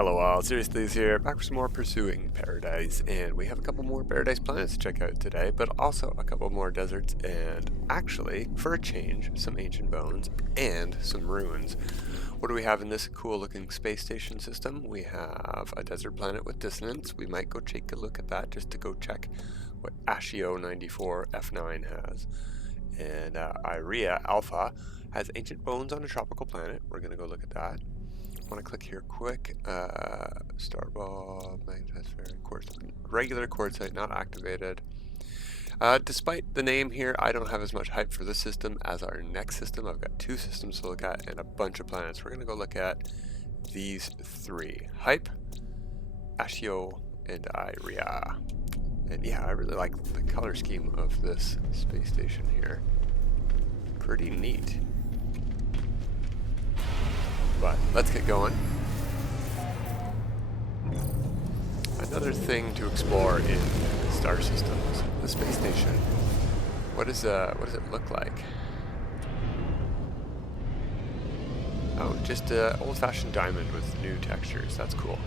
LOL, Seriously is here, back for some more Pursuing Paradise, and we have a couple more Paradise planets to check out today, but also a couple more deserts, and actually, for a change, some ancient bones and some ruins. What do we have in this cool looking space station system? We have a desert planet with dissonance. We might go take a look at that just to go check what Ashio 94 F9 has. And Iria Alpha has ancient bones on a tropical planet. We're going to go look at that. I want to click here quick. Starball, magnetospheric, regular quartzite, not activated. Despite the name here, I don't have as much hype for this system as our next system. I've got two systems to look at and a bunch of planets. We're going to go look at these three. Hype, Ashio, and Iria. And yeah, I really like the color scheme of this space station here. Pretty neat. But let's get going. Another thing to explore in star systems, the space station. What does it look like? Oh, just an old-fashioned diamond with new textures. That's cool.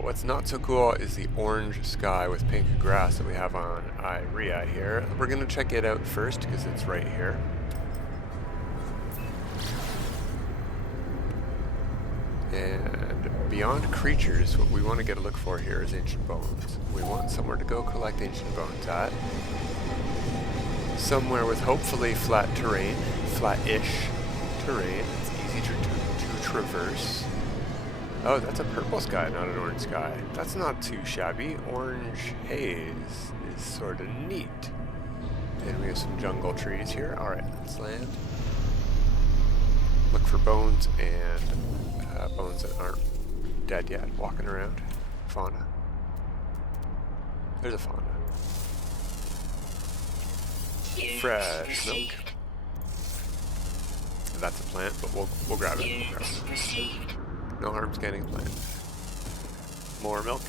What's not so cool is the orange sky with pink grass that we have on Iria here. We're going to check it out first because it's right here. And beyond creatures, what we want to get a look for here is ancient bones. We want somewhere to go collect ancient bones at. Somewhere with hopefully flat terrain, flat-ish terrain. It's easy to traverse. Oh, that's a purple sky, not an orange sky. That's not too shabby. Orange haze is sort of neat. And we have some jungle trees here. Alright, let's land. Look for bones and bones that aren't dead yet, walking around. Fauna. There's a fauna. Fresh milk. That's a plant, but we'll grab it. No harm scanning the plant. More milk.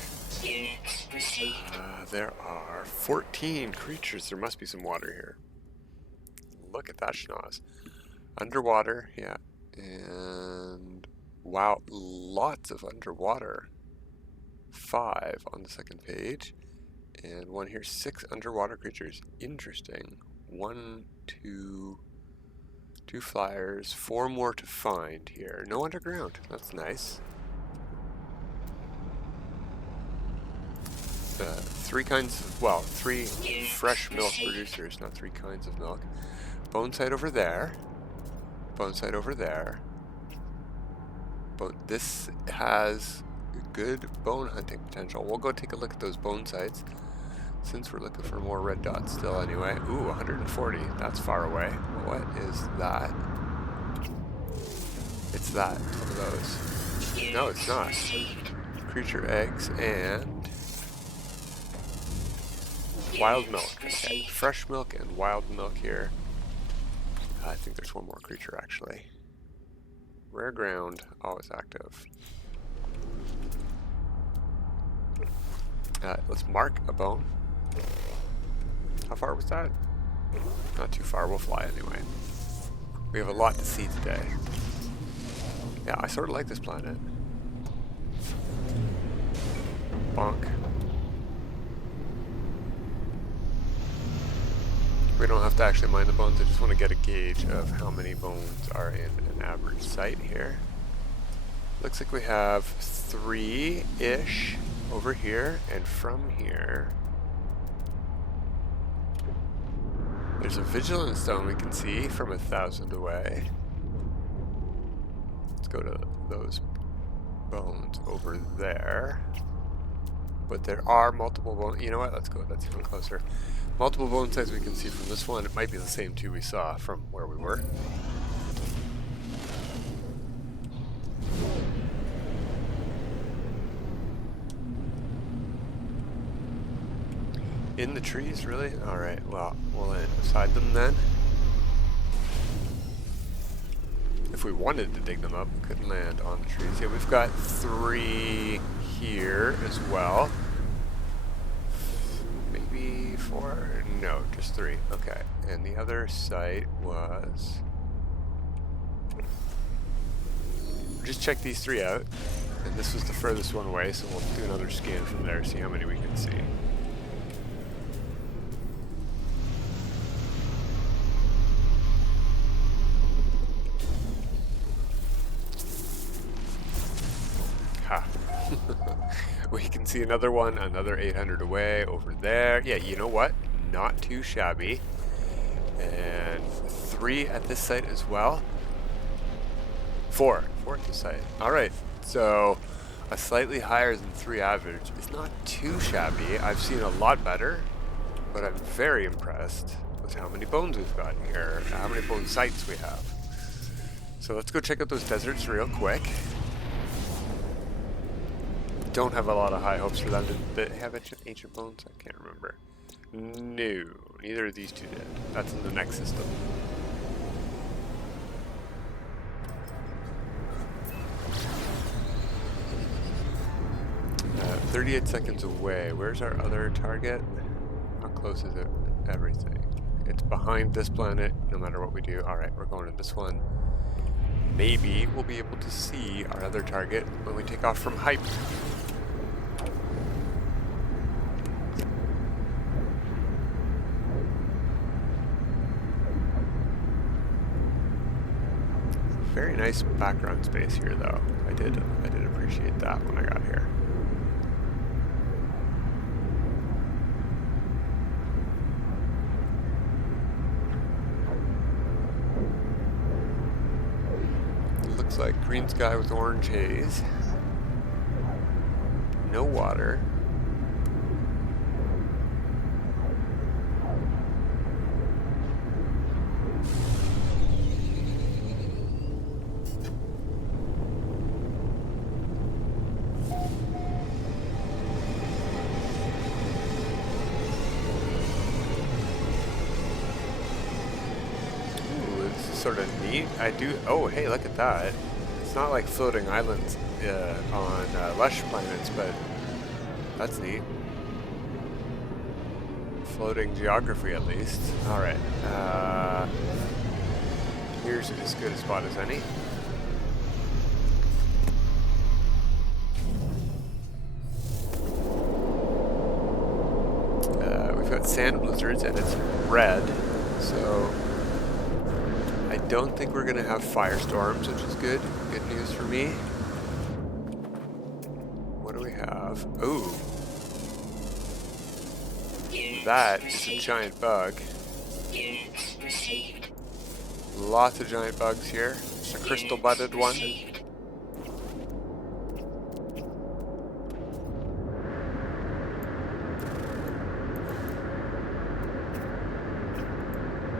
There are 14 creatures. There must be some water here. Look at that schnoz. Underwater, yeah. And wow, lots of underwater. 5 on the second page. And one here, 6 underwater creatures. Interesting. 1, 2, 2 flyers, 4 more to find here. No underground. That's nice. 3 kinds of, well, 3 fresh milk producers, not 3 kinds of milk. Bone site over there. Bone site over there. But this has good bone hunting potential. We'll go take a look at those bone sites since we're looking for more red dots still anyway. Ooh, 140. That's far away. What is that? It's that. One of those. No, it's not. Creature eggs and wild milk. Okay. Fresh milk and wild milk here. I think there's one more creature actually. Rare ground, always active. Let's mark a bone. How far was that? Not too far, we'll fly anyway. We have a lot to see today. Yeah, I sort of like this planet. Bonk. We don't have to actually mine the bones, I just want to get a gauge of how many bones are in an average site here. Looks like we have 3-ish over here, and from here there's a vigilance stone we can see from 1,000 away. Let's go to those bones over there. But there are multiple bones. You know what? Let's go. That's even closer. Multiple bone sites we can see from this one. It might be the same two we saw from where we were. In the trees, really? Alright, well, we'll land beside them then. If we wanted to dig them up, we could land on the trees. Yeah, we've got 3 here as well. Maybe 4? No, just 3. Okay, and the other site was just check these 3 out. And this was the furthest one away, so we'll do another scan from there, see how many we can see. Ha. We can see another one, another 800 away over there. Yeah, you know what? Not too shabby. And 3 at this site as well. 4 at this site. All right, so a slightly higher than 3 average is not too shabby. I've seen a lot better, but I'm very impressed with how many bones we've got here, how many bone sites we have. So let's go check out those deserts real quick. Don't have a lot of high hopes for them. Did they have ancient bones? I can't remember. No, neither of these 2 did. That's in the next system. 38 seconds away. Where's our other target? How close is it? Everything. It's behind this planet, no matter what we do. Alright, we're going to this one. Maybe we'll be able to see our other target when we take off from hype. Very nice background space here, though. I did appreciate that when I got here. Looks like green sky with orange haze. No water. Sort of neat. Oh, hey, look at that. It's not like floating islands on Lush planets, but that's neat. Floating geography, at least. Alright. Here's as good a spot as any. We've got sand blizzards, and it's red, so I don't think we're going to have firestorms, which is good. Good news for me. What do we have? Ooh. That is a giant bug. Lots of giant bugs here. A crystal-butted one.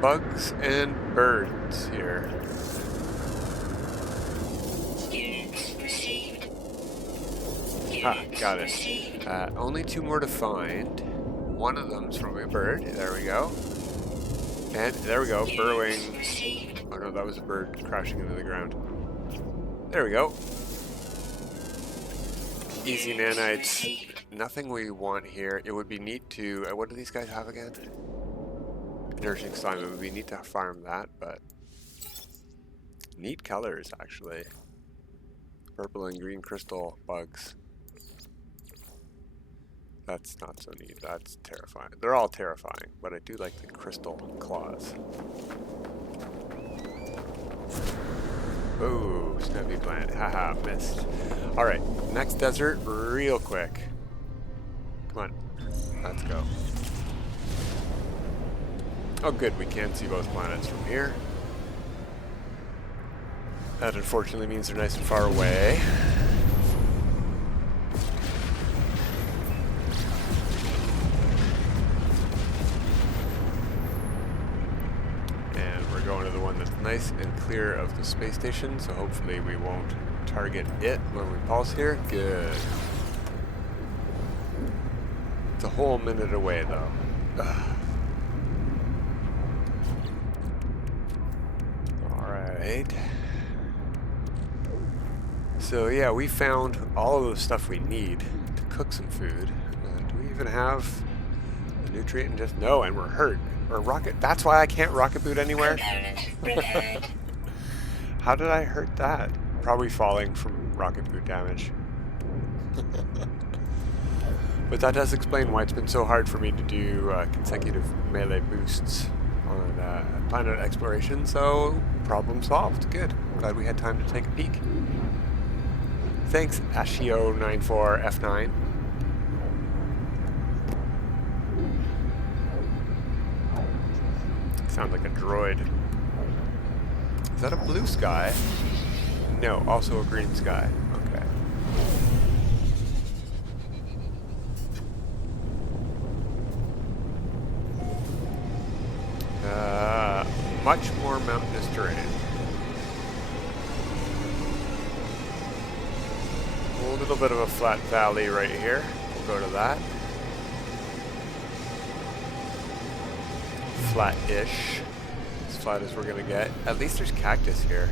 Bugs and birds here. Ah, got it. Only 2 more to find. One of them's from a bird. There we go. And there we go, burrowing. Oh no, that was a bird crashing into the ground. There we go. Easy nanites. Nothing we want here. It would be neat to... what do these guys have again? Nourishing slime. It would be neat to farm that, but neat colors actually. Purple and green crystal bugs. That's not so neat. That's terrifying. They're all terrifying, but I do like the crystal claws. Oh, snappy plant. Haha, missed. Alright, next desert, real quick. Come on, let's go. Oh good, we can see both planets from here. That unfortunately means they're nice and far away. And we're going to the one that's nice and clear of the space station, so hopefully we won't target it when we pulse here. Good. It's a whole minute away though. Ugh. So yeah, we found all of the stuff we need to cook some food. Do we even have the nutrient? And just no, and we're hurt. Or rocket. That's why I can't rocket boot anywhere. How did I hurt that? probably falling from rocket boot damage. But that does explain why it's been so hard for me to do consecutive melee boosts on planet exploration, so problem solved. Good. Glad we had time to take a peek. Thanks, Ashio94F9. Sounds like a droid. Is that a blue sky? No, also a green sky. Okay. Much more mountainous terrain. A little bit of a flat valley right here. We'll go to that. Flat-ish. As flat as we're gonna get. At least there's cactus here.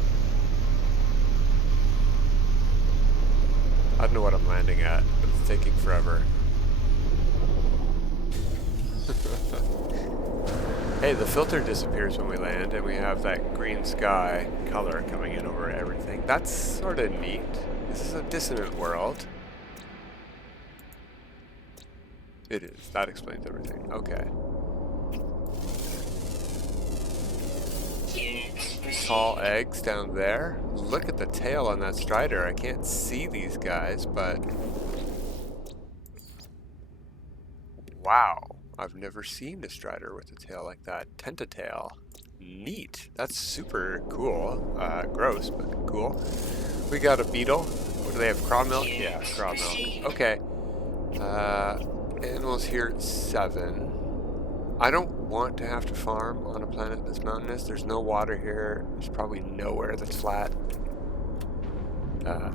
I don't know what I'm landing at, but it's taking forever. Hey, the filter disappears when we land, and we have that green sky color coming in over everything. That's sort of neat. This is a dissonant world. It is. That explains everything. Okay. Tall eggs down there. Look at the tail on that strider. I can't see these guys, but... Wow. I've never seen a strider with a tail like that. Tentatail. Neat. That's super cool. Gross, but cool. We got a beetle. What do they have? Craw milk? Yeah, craw milk. Okay. Animals here at 7. I don't want to have to farm on a planet that's mountainous. There's no water here. There's probably nowhere that's flat.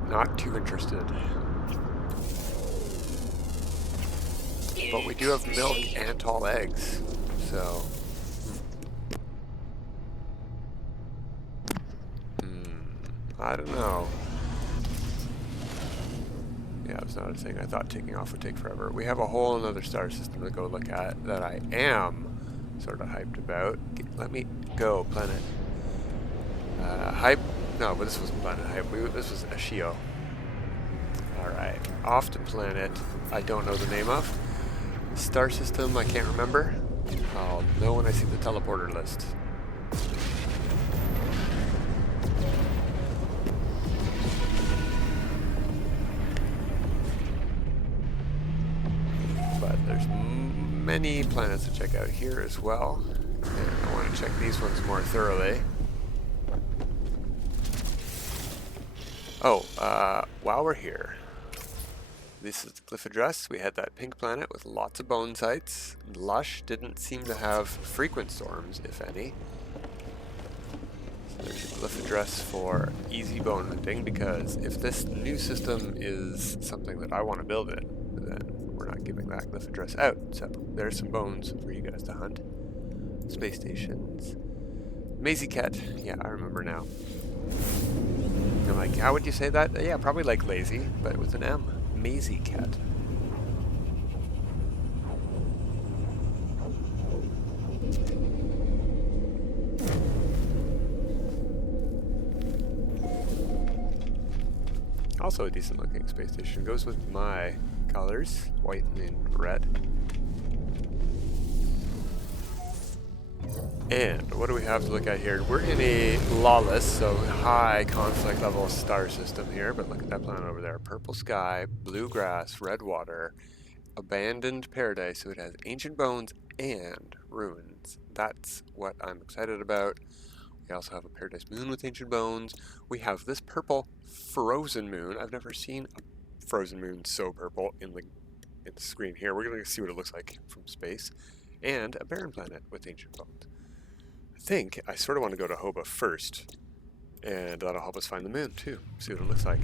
Not too interested. But we do have milk and tall eggs, so... I don't know. Yeah, it's not a thing. I thought taking off would take forever. We have a whole another star system to go look at that I am sort of hyped about. Let me go, planet. Hype? No, but this wasn't planet hype. This was Ashio. Alright, off to planet I don't know the name of. Star system I can't remember. I'll know when I see the teleporter list. But there's many planets to check out here as well. And I want to check these ones more thoroughly. Oh, while we're here, this is the glyph address. We had that pink planet with lots of bone sites. Lush didn't seem to have frequent storms, if any. So there's a glyph address for easy bone hunting, because if this new system is something that I want to build it, then we're not giving that glyph address out. So there's some bones for you guys to hunt. Space stations. Maisie Cat. Yeah, I remember now. I'm like, how would you say that? Yeah, probably like lazy, but with an M. Maisie Cat. Also a decent looking space station. Goes with my colors, white and red. And what do we have to look at here? We're in a lawless, so high conflict level star system here, but look at that planet over there. Purple sky, blue grass, red water, abandoned paradise, so it has ancient bones and ruins. That's what I'm excited about. We also have a paradise moon with ancient bones. We have this purple frozen moon. I've never seen a frozen moon so purple in the screen here. We're going to see what it looks like from space. And a barren planet with ancient bones. I think I sort of want to go to Hoba first, and that'll help us find the moon too, see what it looks like.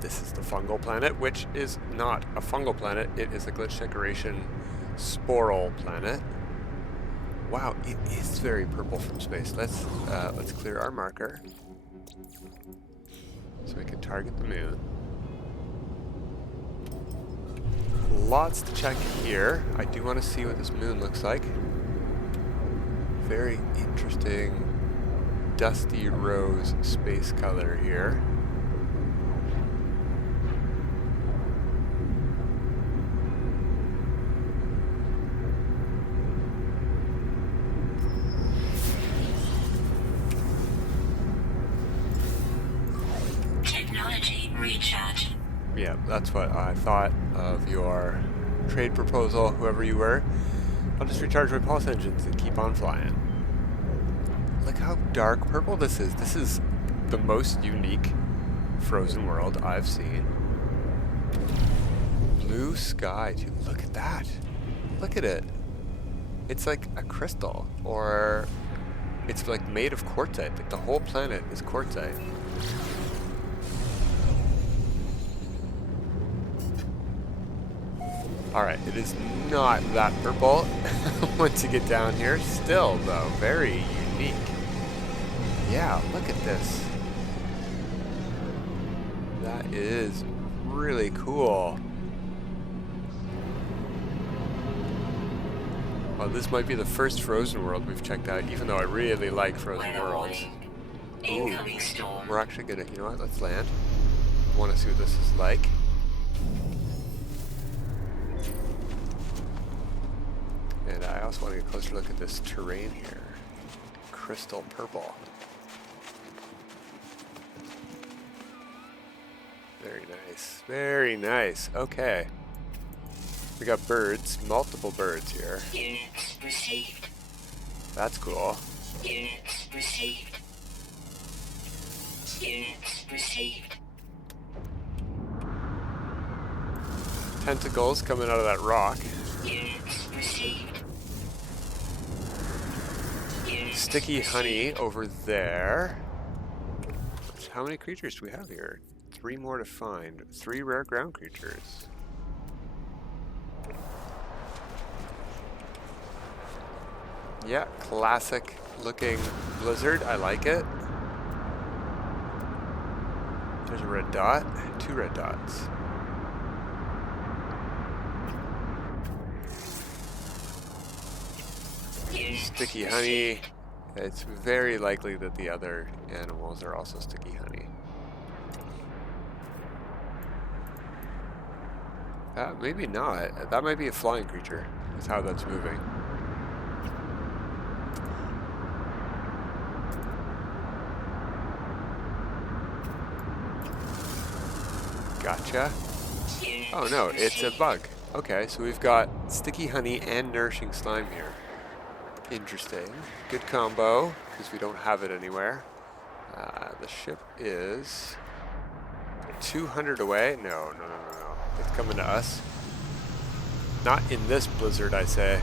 This is the fungal planet, which is not a fungal planet, it is a glitch decoration sporal planet. Wow, it is very purple from space. Let's clear our marker so we can target the moon. Lots to check here. I do want to see what this moon looks like. Very interesting dusty rose space color here. Technology recharge. Yeah, that's what I thought of your trade proposal, whoever you were. I'll just recharge my pulse engines and keep on flying. Look how dark purple this is. This is the most unique frozen world I've seen. Blue sky, dude, look at that. Look at it. It's like a crystal, or it's like made of quartzite. Like the whole planet is quartzite. Alright, it is not that purple once you get down here. Still, though, very unique. Yeah, look at this. That is really cool. Well, this might be the first frozen world we've checked out, even though I really like frozen worlds. Ooh, we're actually gonna, you know what, let's land. I want to see what this is like. And I also want to get a closer look at this terrain here. Crystal purple. Very nice. Very nice. Okay. We got birds, multiple birds here. Units received. That's cool. Units received. Units received. Tentacles coming out of that rock. Units received. Units Sticky honey received. over there. How many creatures do we have here? 3 more to find. 3 rare ground creatures. Yeah, classic looking blizzard. I like it. There's a red dot. 2 red dots. Units Sticky received. honey. It's very likely that the other animals are also sticky honey. Maybe not. That might be a flying creature. That's how that's moving. Gotcha. Units Oh no, it's a received. bug. Okay, so we've got sticky honey and nourishing slime here. Interesting. Good combo, because we don't have it anywhere. The ship is 200 away. No. It's coming to us. Not in this blizzard, I say.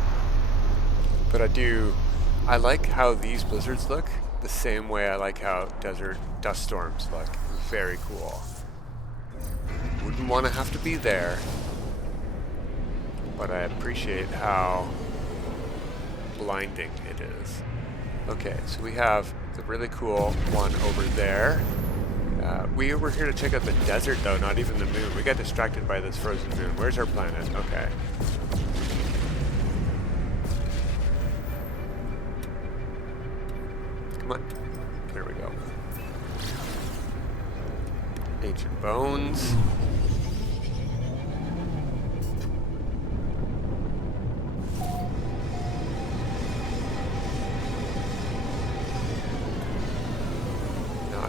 But I like how these blizzards look the same way I like how desert dust storms look. Very cool. Wouldn't want to have to be there. But I appreciate how blinding it is. Okay, so we have the really cool one over there. We were here to check out the desert though, not even the moon. We got distracted by this frozen moon. Where's our planet? Okay. Come on. There we go. Ancient bones.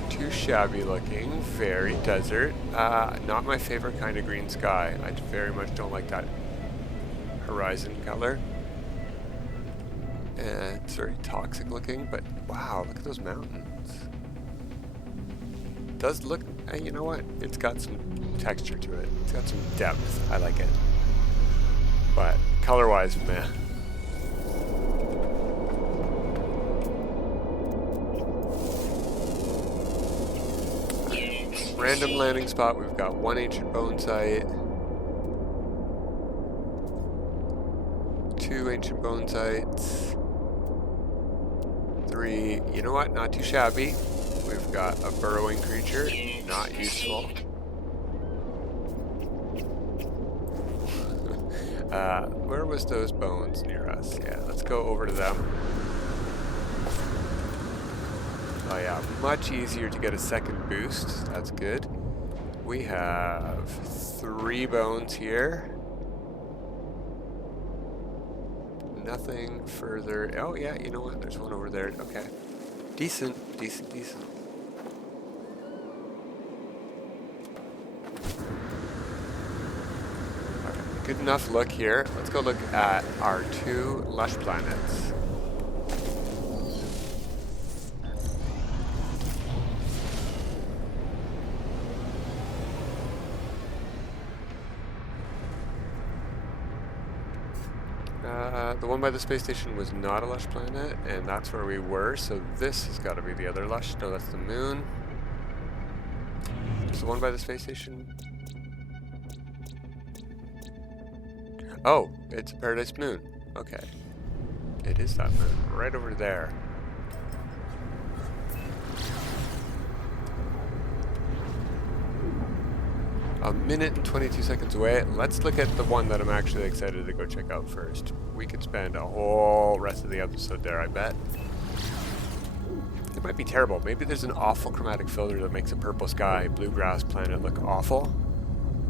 Too shabby looking, very desert. Not my favorite kind of green sky. I very much don't like that horizon color. And it's very toxic looking, but wow, look at those mountains. It does look, you know what? It's got some texture to it. It's got some depth. I like it. But color-wise, meh. Random landing spot. We've got 1 ancient bone site, 2 ancient bone sites, 3. You know what? Not too shabby. We've got a burrowing creature. Not useful. Where was those bones near us? Yeah, let's go over to them. Oh yeah, much easier to get a second boost. That's good. We have 3 bones here. Nothing further. Oh yeah, you know what? There's one over there. Okay. Decent. Alright, good enough look here. Let's go look at our 2 Lush Planets. The one by the space station was not a Lush Planet, and that's where we were, so this has got to be the other Lush. No, that's the moon. Is the one by the space station? Oh, it's a Paradise Moon. Okay. It is that moon, right over there. A minute and 22 seconds away. Let's look at the one that I'm actually excited to go check out first. We could spend a whole rest of the episode there, I bet. It might be terrible. Maybe there's an awful chromatic filter that makes a purple sky, bluegrass planet look awful.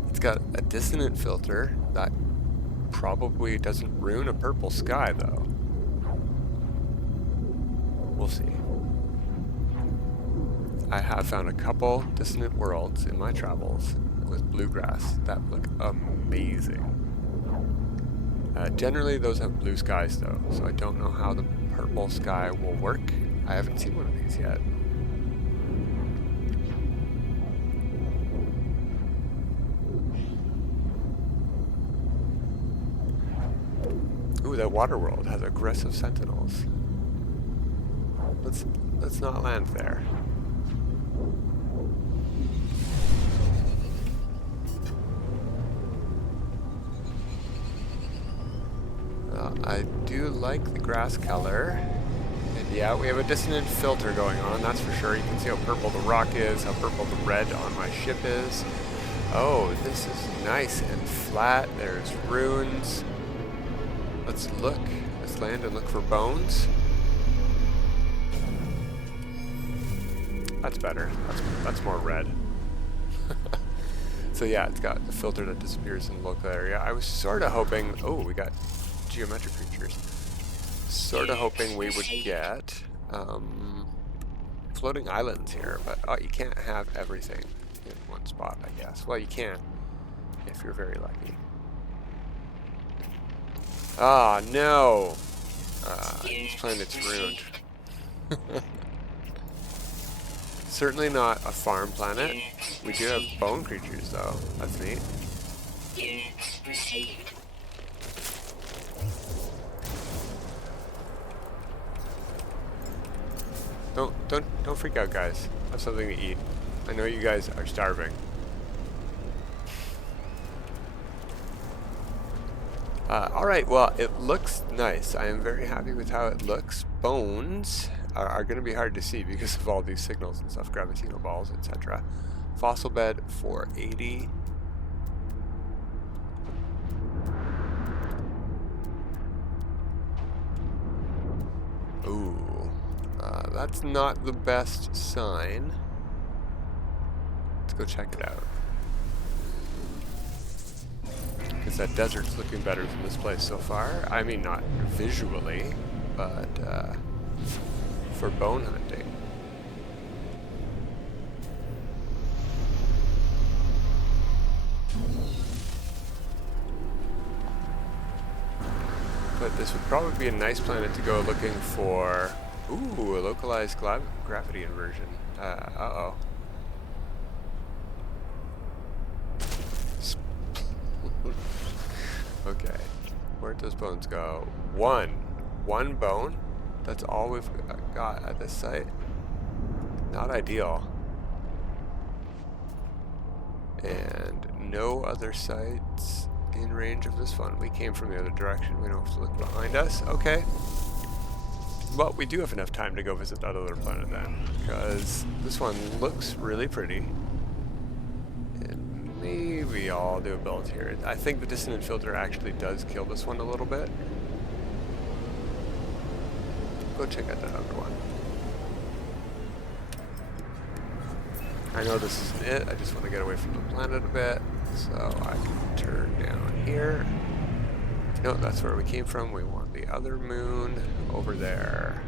It's got a dissonant filter that probably doesn't ruin a purple sky, though. We'll see. I have found a couple dissonant worlds in my travels with bluegrass that look amazing. Generally those have blue skies though, so I don't know how the purple sky will work. I haven't seen one of these yet. Ooh, that water world has aggressive sentinels. Let's not land there. I do like the grass color. And yeah, we have a dissonant filter going on, that's for sure. You can see how purple the rock is, how purple the red on my ship is. Oh, this is nice and flat. There's ruins. Let's look. Let's land and look for bones. That's better. That's more red. So yeah, it's got the filter that disappears in the local area. I was sort of hoping... Oh, we got geometric creatures. Sort of hoping we would get floating islands here, but you can't have everything in one spot, I guess. Well, you can if you're very lucky. Ah, no! This planet's ruined. Certainly not a farm planet. We do have bone creatures, though. That's neat. Units received. Don't freak out, guys. Have something to eat. I know you guys are starving. Alright, well, it looks nice. I am very happy with how it looks. Bones are going to be hard to see because of all these signals and stuff, gravitino balls, etc. Fossil bed 480. Ooh, that's not the best sign. Let's go check it out. Because that desert's looking better than this place so far. I mean, not visually, but for bone hunting. But this would probably be a nice planet to go looking for. Ooh, a localized gravity inversion. Uh-oh. Okay, where'd those bones go? One bone? That's all we've got at this site. Not ideal. And no other sites in range of this one. We came from the other direction. We don't have to look behind us. Okay. Well, we do have enough time to go visit that other planet then, because this one looks really pretty. Maybe I'll do a build here. I think the dissonant filter actually does kill this one a little bit. Go check out that other one. I know this isn't it. I just want to get away from the planet a bit. So I can turn down here. No, that's where we came from. We want the other moon over there.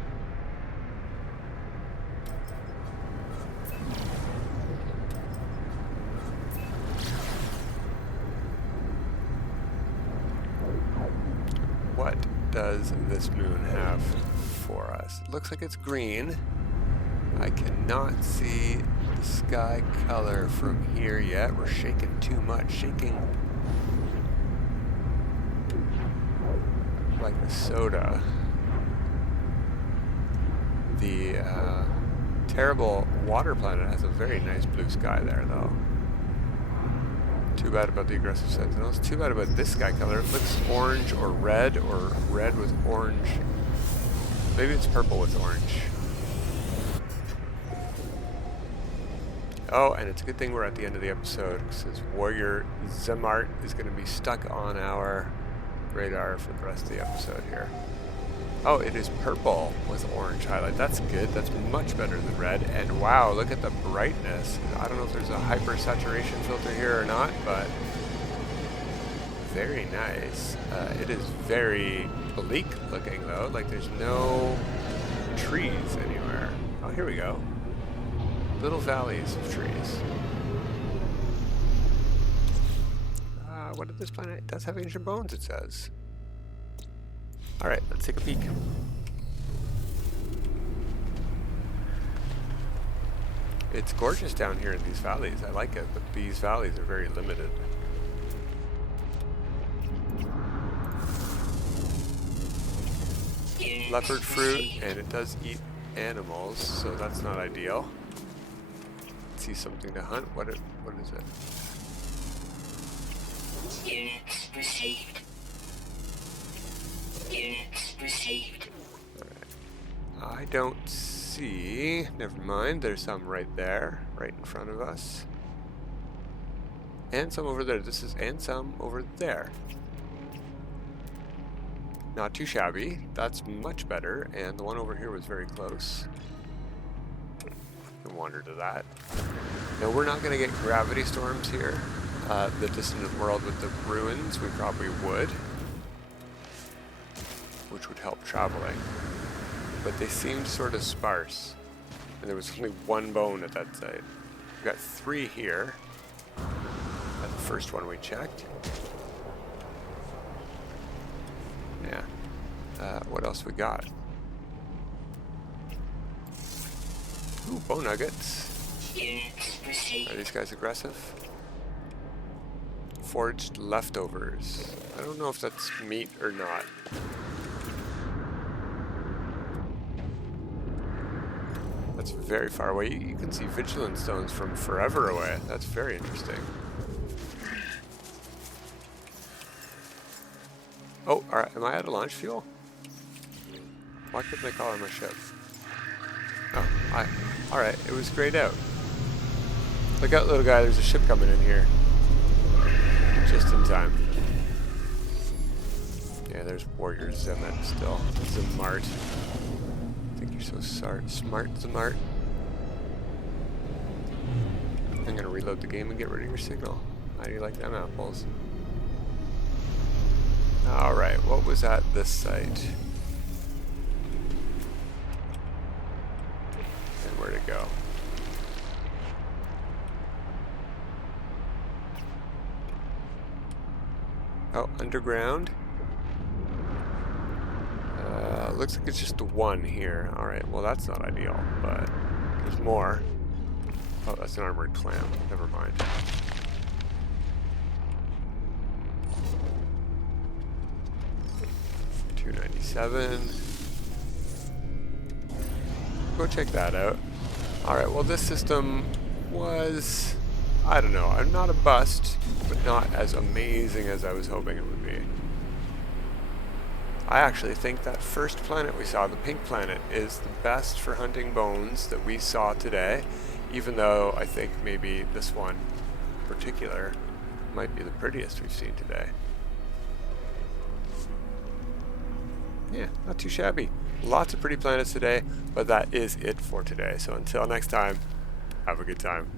What does this moon have for us? It looks like it's green. I cannot see the sky color from here yet. We're shaking too much. Shaking like a soda. The terrible water planet has a very nice blue sky there, though. Too bad about the aggressive sentinels. Too bad about this sky color. It looks orange or red with orange. Maybe it's purple with orange. Oh, and it's a good thing we're at the end of the episode, because Warrior Zamart is going to be stuck on our radar for the rest of the episode here. Oh, it is purple with orange highlight. That's good. That's much better than red. And wow, look at the brightness. I don't know if there's a hyper-saturation filter here or not, but very nice. It is very bleak looking, though. Like there's no trees anywhere. Oh, here we go. Little valleys of trees. What did this planet? It does have ancient bones, it says. Alright, let's take a peek. It's gorgeous down here in these valleys. I like it, but these valleys are very limited. Leopard fruit, and it does eat animals, so that's not ideal. See something to hunt. What is it? Units received. Units received. Alright. I don't see. Never mind. There's some right there, right in front of us. And some over there. And some over there. Not too shabby. That's much better. And the one over here was very close. I wander to that. Now we're not going to get gravity storms here. The distant world with the ruins, we probably would, which would help traveling. But they seemed sort of sparse, and there was only one bone at that site. We've got 3 here. At the first one we checked. Yeah. What else we got? Ooh, bone nuggets. Are these guys aggressive? Foraged leftovers. I don't know if that's meat or not. That's very far away. You can see vigilant stones from forever away. That's very interesting. Oh, alright. Am I out of launch fuel? Why couldn't I call on my ship? Oh, alright. It was grayed out. Look out, little guy. There's a ship coming in here. Just in time. Yeah, there's Warrior Zemet still. Zamart. I think you're so smart, Zamart. I'm gonna reload the game and get rid of your signal. How do you like them apples? Alright, what was at this site? And where to go? Oh, underground. Looks like it's just the one here. Alright, well that's not ideal, but there's more. Oh, that's an armored clamp. Never mind. $297. Go check that out. Alright, well this system was, I don't know, I'm not a bust, but not as amazing as I was hoping it would be. I actually think that first planet we saw, the pink planet, is the best for hunting bones that we saw today, even though I think maybe this one in particular might be the prettiest we've seen today. Yeah, not too shabby. Lots of pretty planets today, but that is it for today. So until next time, have a good time.